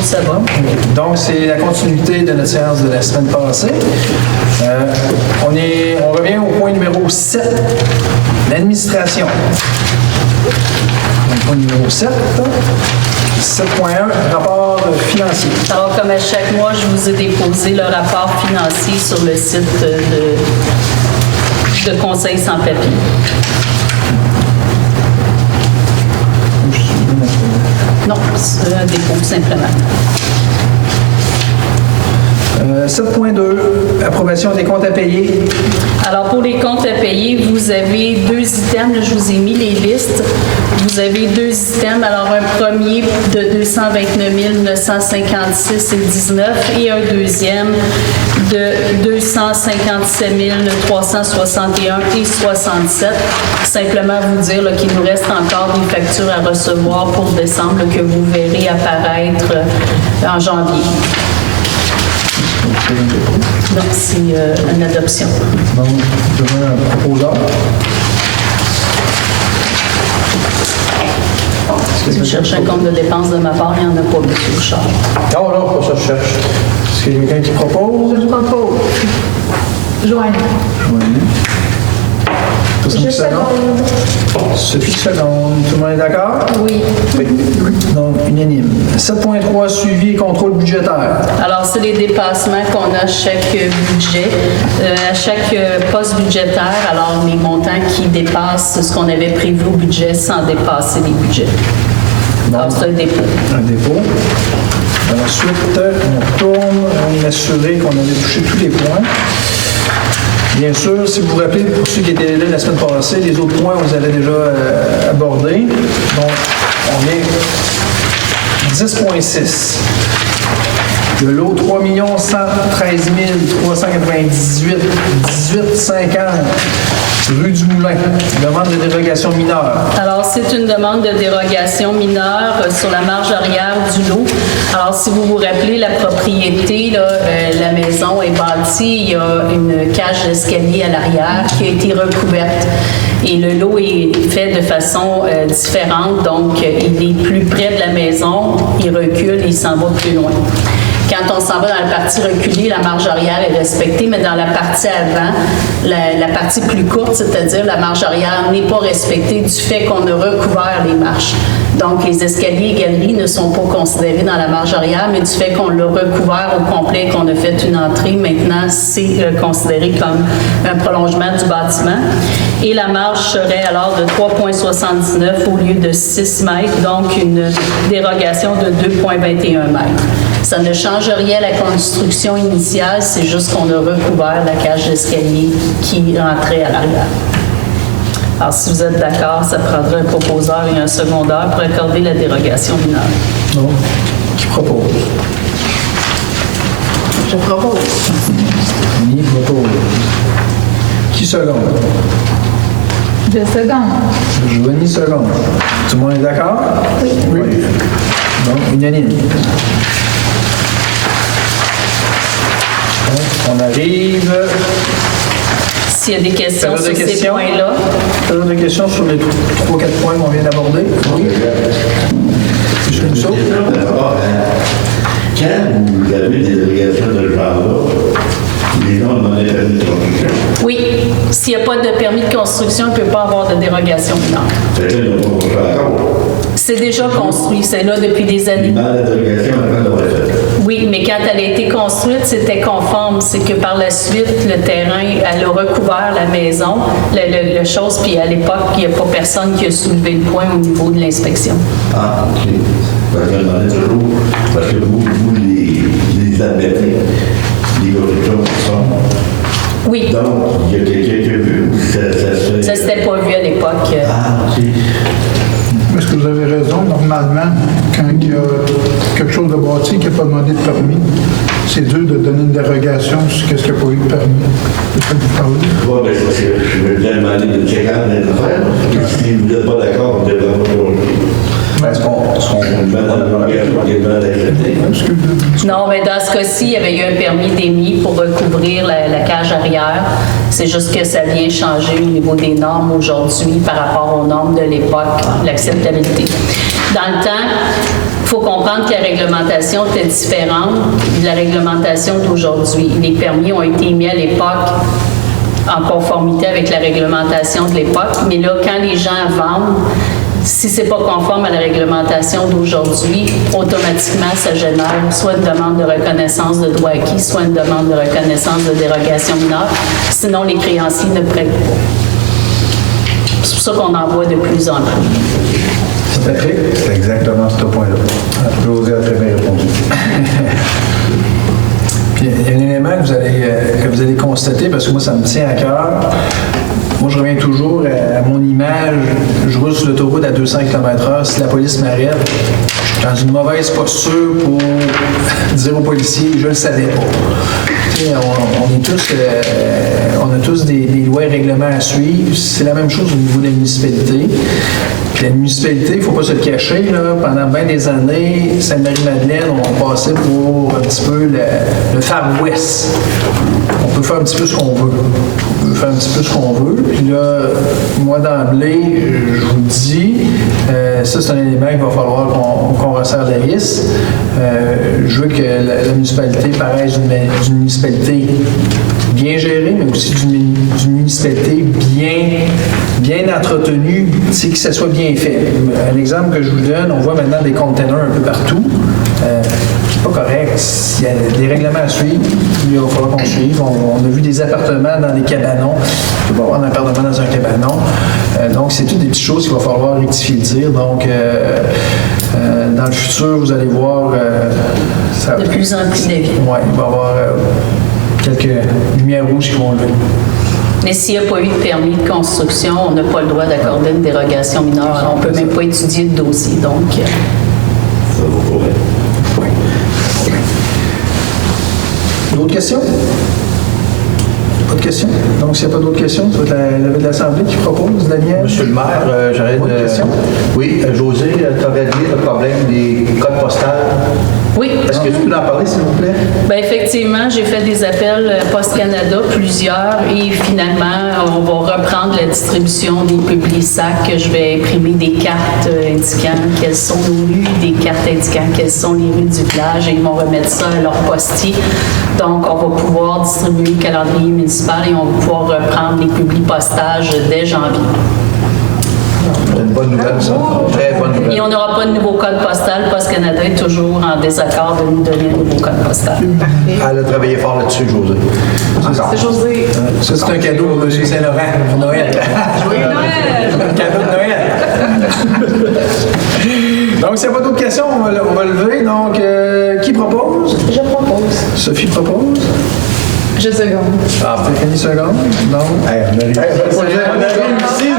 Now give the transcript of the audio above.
Écoute, ça va. Donc, c'est la continuité de notre séance de la semaine passée. On revient au point numéro 7, l'administration. Donc, point numéro 7. 7.1, rapport financier. Alors, comme à chaque mois, je vous ai déposé le rapport financier sur le site de Conseil sans papier. Non, c'est un dépôt, simplement. 7.2, approbation des comptes à payer. Alors, pour les comptes à payer, vous avez deux items. Là, je vous ai mis les listes. Vous avez deux items. Alors, un premier de 229 956,19 et un deuxième de 257 361,67. Simplement vous dire là, qu'il nous reste encore des factures à recevoir pour décembre là, que vous verrez apparaître en janvier. Donc, c'est une adoption. Donc, je veux un proposeur. Si je cherche un compte de dépenses de ma part, il n'y en a pas, M. Bouchard. Non, non, pas ça, je cherche. Est-ce qu'il y a quelqu'un qui propose? Je propose. Joigne. Je seconde. Sophie seconde. Tout le monde est d'accord? Oui. Oui. Donc, unanime. 7.3, suivi et contrôle budgétaire. Alors, c'est les dépassements qu'on a à chaque budget, à chaque poste budgétaire. Alors, les montants qui dépassent ce qu'on avait prévu au budget sans dépasser les budgets. Alors, c'est un dépôt. Un dépôt. Ensuite, on retourne, on est assuré qu'on avait touché tous les points. Bien sûr, si vous vous rappelez, pour ceux qui étaient là la semaine passée, les autres points, on les avait déjà abordés. Donc, on est 10.6. Le lot 3 113 398 18,50 rue du Moulin. Demande de dérogation mineure. Alors, c'est une demande de dérogation mineure sur la marge arrière du lot. Alors, si vous vous rappelez, la propriété, là, la maison est bâtie, il y a une cage d'escalier à l'arrière qui a été recouverte. Et le lot est fait de façon différente, donc il est plus près de la maison, il recule et il s'en va plus loin. Quand on s'en va dans la partie reculée, la marge arrière est respectée, mais dans la partie avant, la partie plus courte, c'est-à-dire la marge arrière, n'est pas respectée du fait qu'on a recouvert les marches. Donc, les escaliers et galeries ne sont pas considérés dans la marge arrière, mais du fait qu'on l'a recouvert au complet, qu'on a fait une entrée, maintenant, c'est considéré comme un prolongement du bâtiment. Et la marge serait alors de 3,79 au lieu de 6 mètres, donc une dérogation de 2,21 mètres. Ça ne change rien à la construction initiale, c'est juste qu'on a recouvert la cage d'escalier qui rentrait à l'arrière. Alors, si vous êtes d'accord, ça prendrait un proposeur et un secondaire pour accorder la dérogation mineure. Donc, qui propose? Je propose. Ni propose. Qui seconde? Je seconde. Joanie seconde. Tout le monde est d'accord? Oui. Donc, unanime. Donc, on arrive... S'il y a des questions sur ces points-là. Toujours des questions sur les 3-4 points qu'on vient d'aborder? Oui. Je me saute. Quand vous avez des délégations de ce genre-là, les gens demandent des permis de construction. Oui. S'il n'y a pas de permis de construction, il ne peut pas avoir de dérogation mineure. C'est déjà construit. C'est là depuis des années. Dans la délégation, avant d'avoir fait. Oui, mais quand elle a été construite, c'était conforme. C'est que par la suite, le terrain, elle a recouvert la maison, le chose, puis à l'époque, il n'y a pas personne qui a soulevé le point au niveau de l'inspection. Ah, OK. Je me demandais toujours, parce que vous les admettez, les constructions qui sont. Oui. Donc, il y a quelqu'un qui a vu. Ça, c'était pas vu à l'époque. Ah, OK. Est-ce que vous avez raison? Normalement, quand il y a quelque chose de bâti qui n'a pas demandé de permis, c'est dur de donner une dérogation sur ce qui n'a pas eu de permis. C'est ça que vous parlez? Oui, bien, parce que je vais bien demander de checker les affaires. Si vous n'êtes pas d'accord, vous devez avoir Est-ce qu'on met dans le langage pour qu'il demande d'accepter. Non, mais dans ce cas-ci, il y avait eu un permis d'émis pour recouvrir la cage arrière. C'est juste que ça vient changer au niveau des normes aujourd'hui par rapport aux normes de l'époque, l'acceptabilité. Dans le temps, il faut comprendre que la réglementation était différente de la réglementation d'aujourd'hui. Les permis ont été mis à l'époque en conformité avec la réglementation de l'époque, mais là, quand les gens vendent, si ce n'est pas conforme à la réglementation d'aujourd'hui, automatiquement, ça génère soit une demande de reconnaissance de droit acquis, soit une demande de reconnaissance de dérogation mineure. Sinon, les créanciers ne prêtent pas. C'est pour ça qu'on en voit de plus en plus. Patrick? C'est exactement ce point-là. José a très bien répondu. Puis, il y a un élément que vous allez constater, parce que moi, ça me tient à cœur. Moi, je reviens toujours à mon image. Je roule sur l'autoroute à 200 km/h. Si la police m'arrête, je suis dans une mauvaise posture pour dire aux policiers, je ne le savais pas. On a tous des lois et règlements à suivre. C'est la même chose au niveau de la municipalité. Puis la municipalité, il ne faut pas se le cacher, là, pendant bien des années, Sainte-Marie-Madeleine, on passait pour un petit peu le Far West. On peut faire un petit peu ce qu'on veut. Puis là, moi d'emblée, je vous le dis, ça c'est un élément qu'il va falloir qu'on resserre la vis. Je veux que la municipalité paraisse d'une municipalité bien gérée, mais aussi d'une municipalité bien entretenue, que ça soit bien fait. Un exemple que je vous donne, on voit maintenant des containers un peu partout. C'est pas correct. Il y a des règlements à suivre. Il va falloir qu'on suive. On a vu des appartements dans des cabanons. Il ne peut pas avoir un appartement dans un cabanon. Donc, c'est toutes des petites choses qu'il va falloir rectifier le tir. Donc, dans le futur, vous allez voir... ça, de plus en plus d'avis. Oui, il va y avoir quelques lumières rouges qui vont lever. Mais s'il n'y a pas eu de permis de construction, on n'a pas le droit d'accorder une dérogation mineure. Alors, on ne peut même pas étudier le dossier. Donc, Ça vous pourrait. oui. D'autres questions? Pas de questions? Donc, s'il n'y a pas d'autres questions, ça va être la levée de l'Assemblée qui propose, Daniel? Monsieur le maire, j'aurais Autre question? Oui, José, tu avais dit le problème des codes postales. oui. Est-ce que tu peux en parler, s'il vous plaît? Bien, effectivement, j'ai fait des appels Post Canada, plusieurs, et finalement, on va reprendre la distribution des Publisac. Je vais imprimer des cartes indiquant quelles sont nos rues, des cartes indiquant quelles sont les rues du village, et ils vont remettre ça à leur postier. Donc, on va pouvoir distribuer le calendrier municipal et on va pouvoir reprendre les publipostages dès janvier. C'est une bonne nouvelle, ça. Très bonne nouvelle. Et on n'aura pas de nouveau code postal. Post Canada est toujours en désaccord de nous donner un nouveau code postal. Elle a travaillé fort là-dessus, José. C'est José. Ça, c'est un cadeau pour M. Saint-Laurent pour Noël. Joyeux Noël! Un cadeau de Noël. Donc, s'il n'y a pas d'autres questions, on va lever. Donc, qui propose? Je propose. Sophie propose. Je seconde. Stéphanie seconde. Donc, Hey, on a réussi. on a réussi.